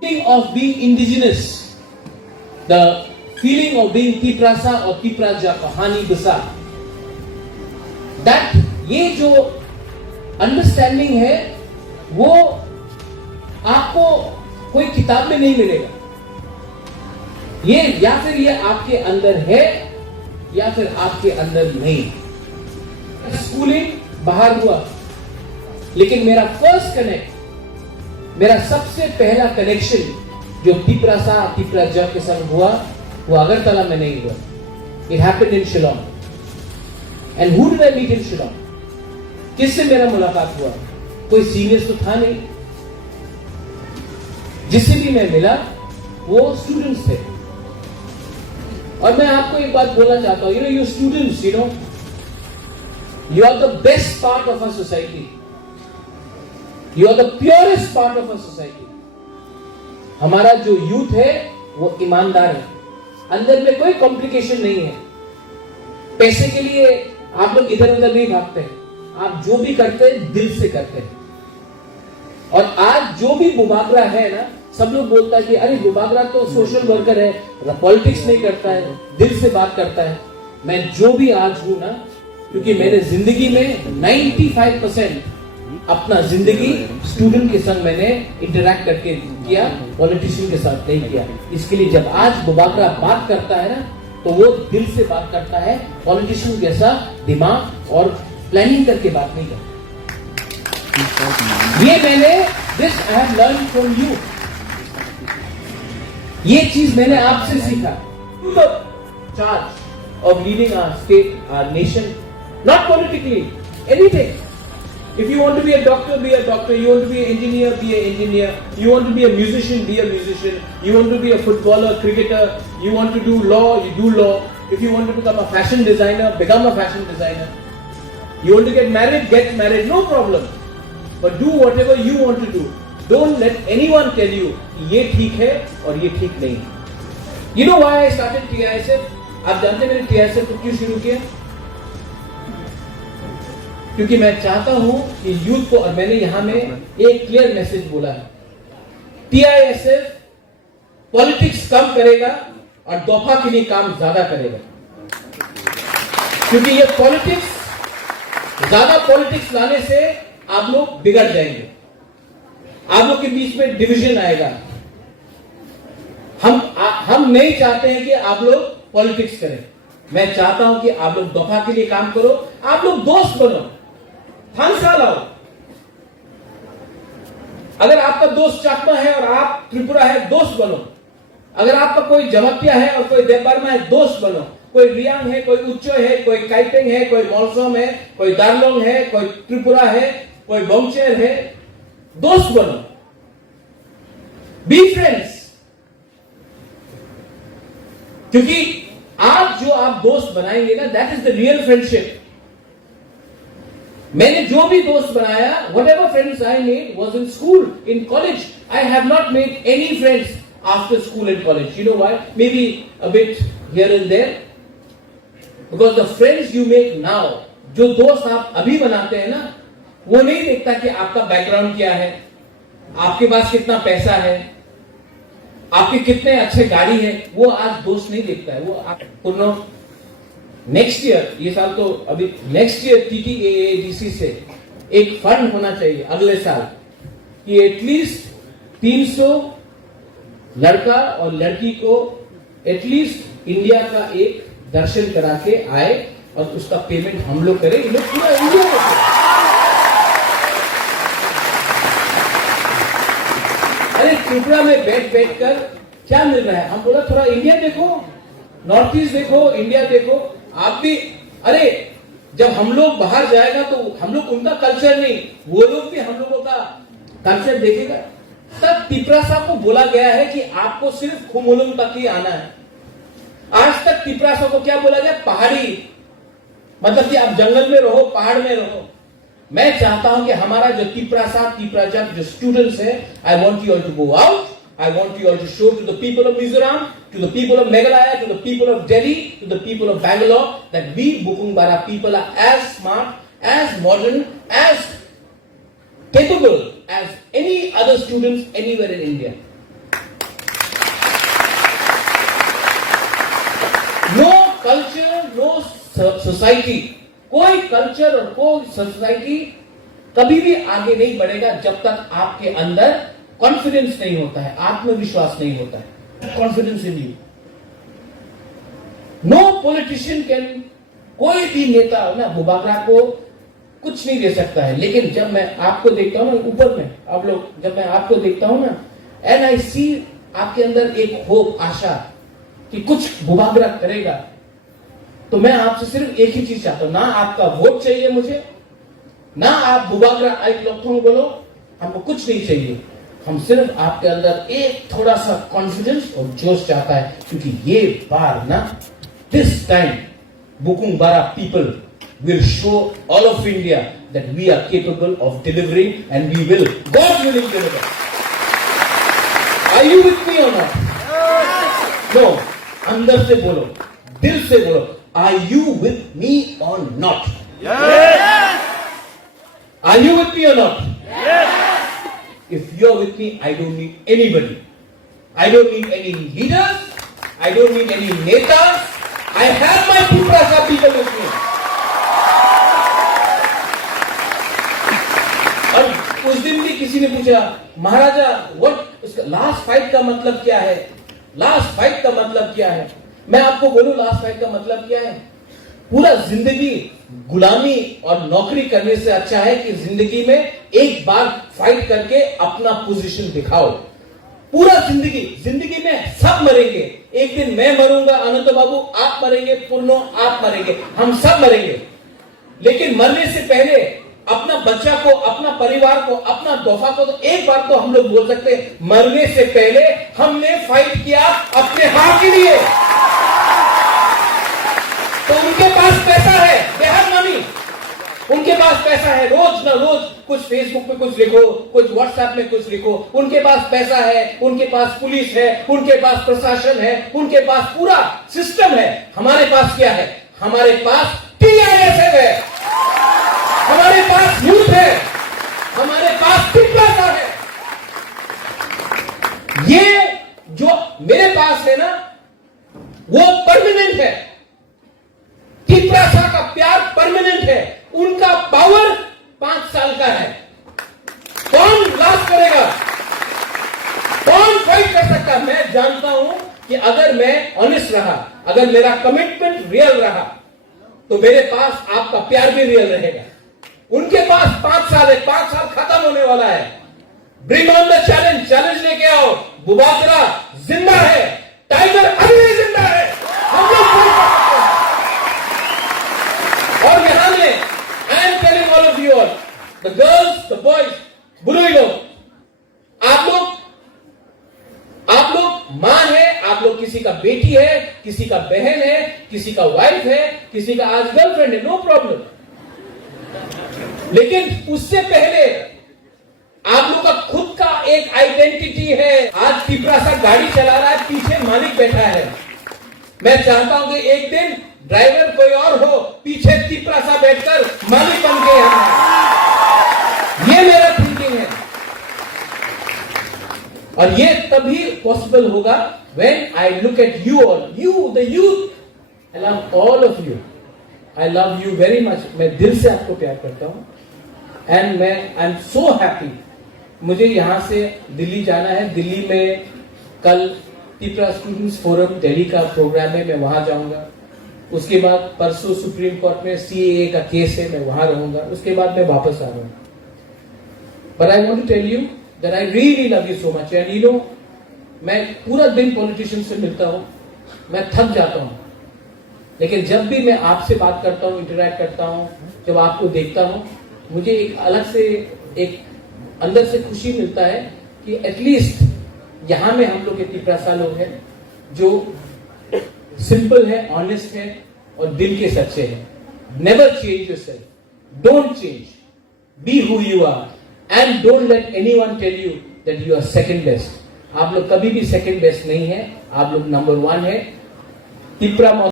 feeling of being indigenous, the feeling of being Tiprasa or Tipraja Kahani Basa, that ये जो understanding है वो आपको कोई किताब में नहीं मिलेगा। ये या फिर ये आपके अंदर है या फिर आपके अंदर नहीं। स्कूलिंग बाहर हुआ, लेकिन मेरा फर्स्ट कनेक्ट, मेरा सबसे पहला कनेक्शन जो तिप्रासा तिप्राजा के संग हुआ वो अगरतला में नहीं हुआ। It happened in Shillong. And who did I meet in Shillong? किससे मेरा मुलाकात हुआ? कोई सीनियर्स तो था नहीं। जिससे भी मैं मिला वो स्टूडेंट्स थे। और मैं आपको एक बात बोलना चाहता हूं, you students, you are the best part of a society, you are the purest part of a society. हमारा जो यूथ है वो ईमानदार है, अंदर में कोई कॉम्प्लिकेशन नहीं है। पैसे के लिए आप लोग इधर उधर नहीं भागते हैं, आप जो भी करते हैं दिल से करते हैं। और आज जो भी बुबागरा है ना, सब लोग बोलता है कि अरे बुबागरा तो सोशल वर्कर है, पॉलिटिक्स नहीं करता है, दिल से बात करता है। मैं जो भी आज हूं ना, क्योंकि मैंने जिंदगी में 95% अपना जिंदगी स्टूडेंट के संग मैंने इंटरैक्ट करके किया, पॉलिटिशियन के साथ नहीं किया। इसके लिए जब आज बुबागरा बात करता है ना, तो वो दिल से बात करता है, पॉलिटिशियन जैसा दिमाग और प्लानिंग करके बात नहीं करता। ये मैंने this I have learn from you, ये चीज मैंने आपसे सीखा। Charge of leading our state, our nation, not politically, anything. If you want to be a doctor, be a doctor. You want to be an engineer, be an engineer. You want to be a musician, be a musician. You want to be a footballer, cricketer. You want to do law, you do law. If you want to become a fashion designer, become a fashion designer. You want to get married, no problem. But do whatever you want to do. Don't let anyone tell you ये ठीक है और ये ठीक नहीं। You know why I started TISF? आप जानते हैं मैंने TISF को क्यों शुरू किया? क्योंकि मैं चाहता हूं कि यूथ को, और मैंने यहां में एक क्लियर मैसेज बोला है, TISF पॉलिटिक्स कम करेगा और दोफा के लिए काम ज्यादा करेगा। क्योंकि ये ज्यादा पॉलिटिक्स लाने से आप लोग बिगड़ जाएंगे, आप लोग के बीच में डिवीजन आएगा। हम नहीं चाहते हैं कि आप लोग पॉलिटिक्स करें। मैं चाहता हूं कि आप लोग दोफा के लिए काम करो, आप लोग दोस्त बनो, हंसा लाओ। अगर आपका दोस्त चाकमा है और आप त्रिपुरा है, दोस्त बनो। अगर आपका कोई जमतिया है और कोई देवबर्मा है, दोस्त बनो। कोई रियांग है, कोई उच्चो है, कोई काइपेंग है, कोई मॉलसोम है, कोई दार्लोंग है, कोई त्रिपुरा है, कोई बोंगचेर है, दोस्त बनो, बी फ्रेंड्स। क्योंकि आज जो आप दोस्त बनाएंगे ना, that is the real friendship. मैंने जो भी दोस्त बनाया, whatever friends I made was in school, in college. I have not made any friends after school and college. You know why? Maybe a bit here and there. Because the friends you make now, जो दोस्त आप अभी बनाते हैं ना, वो नहीं देखता कि आपका बैकग्राउंड क्या है, आपके पास कितना पैसा है, आपके कितने अच्छे गाड़ी है, वो आज दोस्त नहीं देखता है। वो आप नेक्स्ट ईयर, ये साल तो अभी, नेक्स्ट ईयर TTAADC से एक फंड होना चाहिए अगले साल कि एटलीस्ट 300 लड़का और लड़की को एटलीस्ट इंडिया का एक दर्शन करा के आए और उसका पेमेंट हम लोग करें। ये लोग पूरा इंडिया में, अरे त्रिपुरा में बैठ कर क्या मिल रहा है? हम बोला थोड़ा इंडिया देखो, नॉर्थ ईस्ट देखो, इंडिया देखो। आप भी, अरे जब हम लोग बाहर जाएगा तो हम लोग उनका कल्चर नहीं, वो लोग भी हम लोगों का कल्चर देखेगा। तब तिप्रासा को बोला गया है कि आपको सिर्फ खुमुलुंग तक ही आना है। आज तक तिप्रासा को क्या बोला गया? पहाड़ी, मतलब कि आप जंगल में रहो, पहाड़ में रहो। मैं चाहता हूं कि हमारा जो तिप्रासा तिप्राजा जो स्टूडेंट्स है, I want you all to go out, I want you all to show to the people of Mizoram, to the people of Meghalaya, to the people of Delhi, to the people of Bangalore that we Bukungbara people are as smart, as modern, as capable as any other students anywhere in India. Society, कोई culture और कोई society कभी भी आगे नहीं बढ़ेगा जब तक आपके अंदर कॉन्फिडेंस नहीं होता है, आत्मविश्वास नहीं होता है, confidence in you. No politician can, कोई भी नेता ना बुबागरा को कुछ नहीं दे सकता है। लेकिन जब मैं आपको देखता हूं ना ऊपर में, आप लोग, जब मैं आपको देखता हूं ना, एंड आई सी आपके अंदर एक होप, आशा कि कुछ बुबागरा करेगा, तो मैं आपसे सिर्फ एक ही चीज चाहता हूं, ना आपका वोट चाहिए मुझे, ना आप बुबागरा आई लोग बोलो, हमको कुछ नहीं चाहिए। हम सिर्फ आपके अंदर एक थोड़ा सा कॉन्फिडेंस और जोश चाहता है, क्योंकि ये बार ना, this time Bukum Bara people will show all of India that we are capable of delivering, and we will, God willing, deliver. Are you with me or not? No, अंदर से बोलो, दिल से बोलो, are you with me or not? Yes. Are you with me or not? Yes. If you're with me, I don't need anybody. I don't need any leaders. I don't need any netas. I have my Tiprasa people with me. और उस दिन भी किसी ने पूछा, महाराजा what इसका last fight का मतलब क्या है? लास्ट फाइट का मतलब क्या है? मैं आपको बोलूं लास्ट फाइट का मतलब क्या है? पूरा जिंदगी गुलामी और नौकरी करने से अच्छा है कि जिंदगी में एक बार फाइट करके अपना पोजीशन दिखाओ। पूरा जिंदगी में सब मरेंगे, एक दिन मैं मरूंगा, अनंत बाबू आप मरेंगे, पूर्णो आप मरेंगे, हम सब मरेंगे। लेकिन मरने से पहले अपना बच्चा को, अपना परिवार को, अपना दोफा को, तो एक बार तो हम लोग बोल सकते हैं, मरने से पहले हमने फाइट किया अपने हाथ के लिए। तो उनके पास पैसा है, बेहद मनी, उनके पास पैसा है, रोज ना रोज कुछ फेसबुक पे कुछ लिखो, कुछ व्हाट्सएप में कुछ लिखो, उनके पास पैसा है, उनके पास पुलिस है, उनके पास प्रशासन है, उनके पास पूरा सिस्टम है। हमारे पास क्या है? हमारे पास टीआईएसएफ है, हमारे पास यूथ है, हमारे पास टिप्पा है। ये जो मेरे पास है ना, वो परमानेंट है। टिप्पा का प्यार परमानेंट है, उनका पावर 5 साल का है। कौन लास्ट करेगा? कौन फाइट कर सकता? मैं जानता हूं कि अगर मैं ऑनेस्ट रहा, अगर मेरा कमिटमेंट रियल रहा, तो मेरे पास आपका प्यार भी रियल रहेगा। उनके पास 5 साल है, 5 साल खत्म होने वाला है। Bring on the challenge, challenge लेके आओ। बुबागरा जिंदा है, टाइगर अभी भी जिंदा है, हम लोग फाइट कर सकते हैं। और यहां में I am telling all of you all, the girls, the boys, बुजुर्ग लोग, आप लोग मां है, आप लोग किसी का बेटी है, किसी का बहन है, किसी का वाइफ है, किसी का आज गर्लफ्रेंड है, नो प्रॉब्लम। लेकिन उससे पहले आप लोग का खुद का एक आइडेंटिटी है। आज टिप्पा गाड़ी चला रहा है, पीछे मालिक बैठा है। मैं चाहता हूं कि एक दिन ड्राइवर कोई और हो, पीछे टिप्पा बैठकर मालिक बन के आना। ये मेरा थिंकिंग है, और ये तभी पॉसिबल होगा when I look at you all, you the youth. I love all of you, I love you very much. मैं दिल से आपको प्यार करता हूं, and I am so happy. मुझे यहां से दिल्ली जाना है। दिल्ली में कल टिप्पा स्टूडेंट्स फोरम दिल्ली का प्रोग्राम है, मैं वहां जाऊंगा। उसके बाद परसों सुप्रीम कोर्ट में सीएए का केस है, मैं वहां रहूंगा। उसके बाद मैं वापस आ रहा हूं। But I want to tell you that I really love you so much. And you know, मैं पूरा दिन पॉलिटिशियन से मिलता हूं, मैं थक जाता हूं, लेकिन जब भी मैं आपसे बात करता हूं, इंटरेक्ट करता हूं, जब आपको देखता हूं, मुझे एक अलग से, एक अंदर से खुशी मिलता है कि एटलीस्ट यहां में हम लोग के टिप्पा लोग हैं जो सिंपल है, ऑनेस्ट है और दिल के सच्चे हैं। Never change yourself, don't change, be who you are, and don't let anyone tell you that you are second best. आप लोग कभी भी सेकंड बेस्ट नहीं है, आप लोग नंबर 1 है। टिप्पा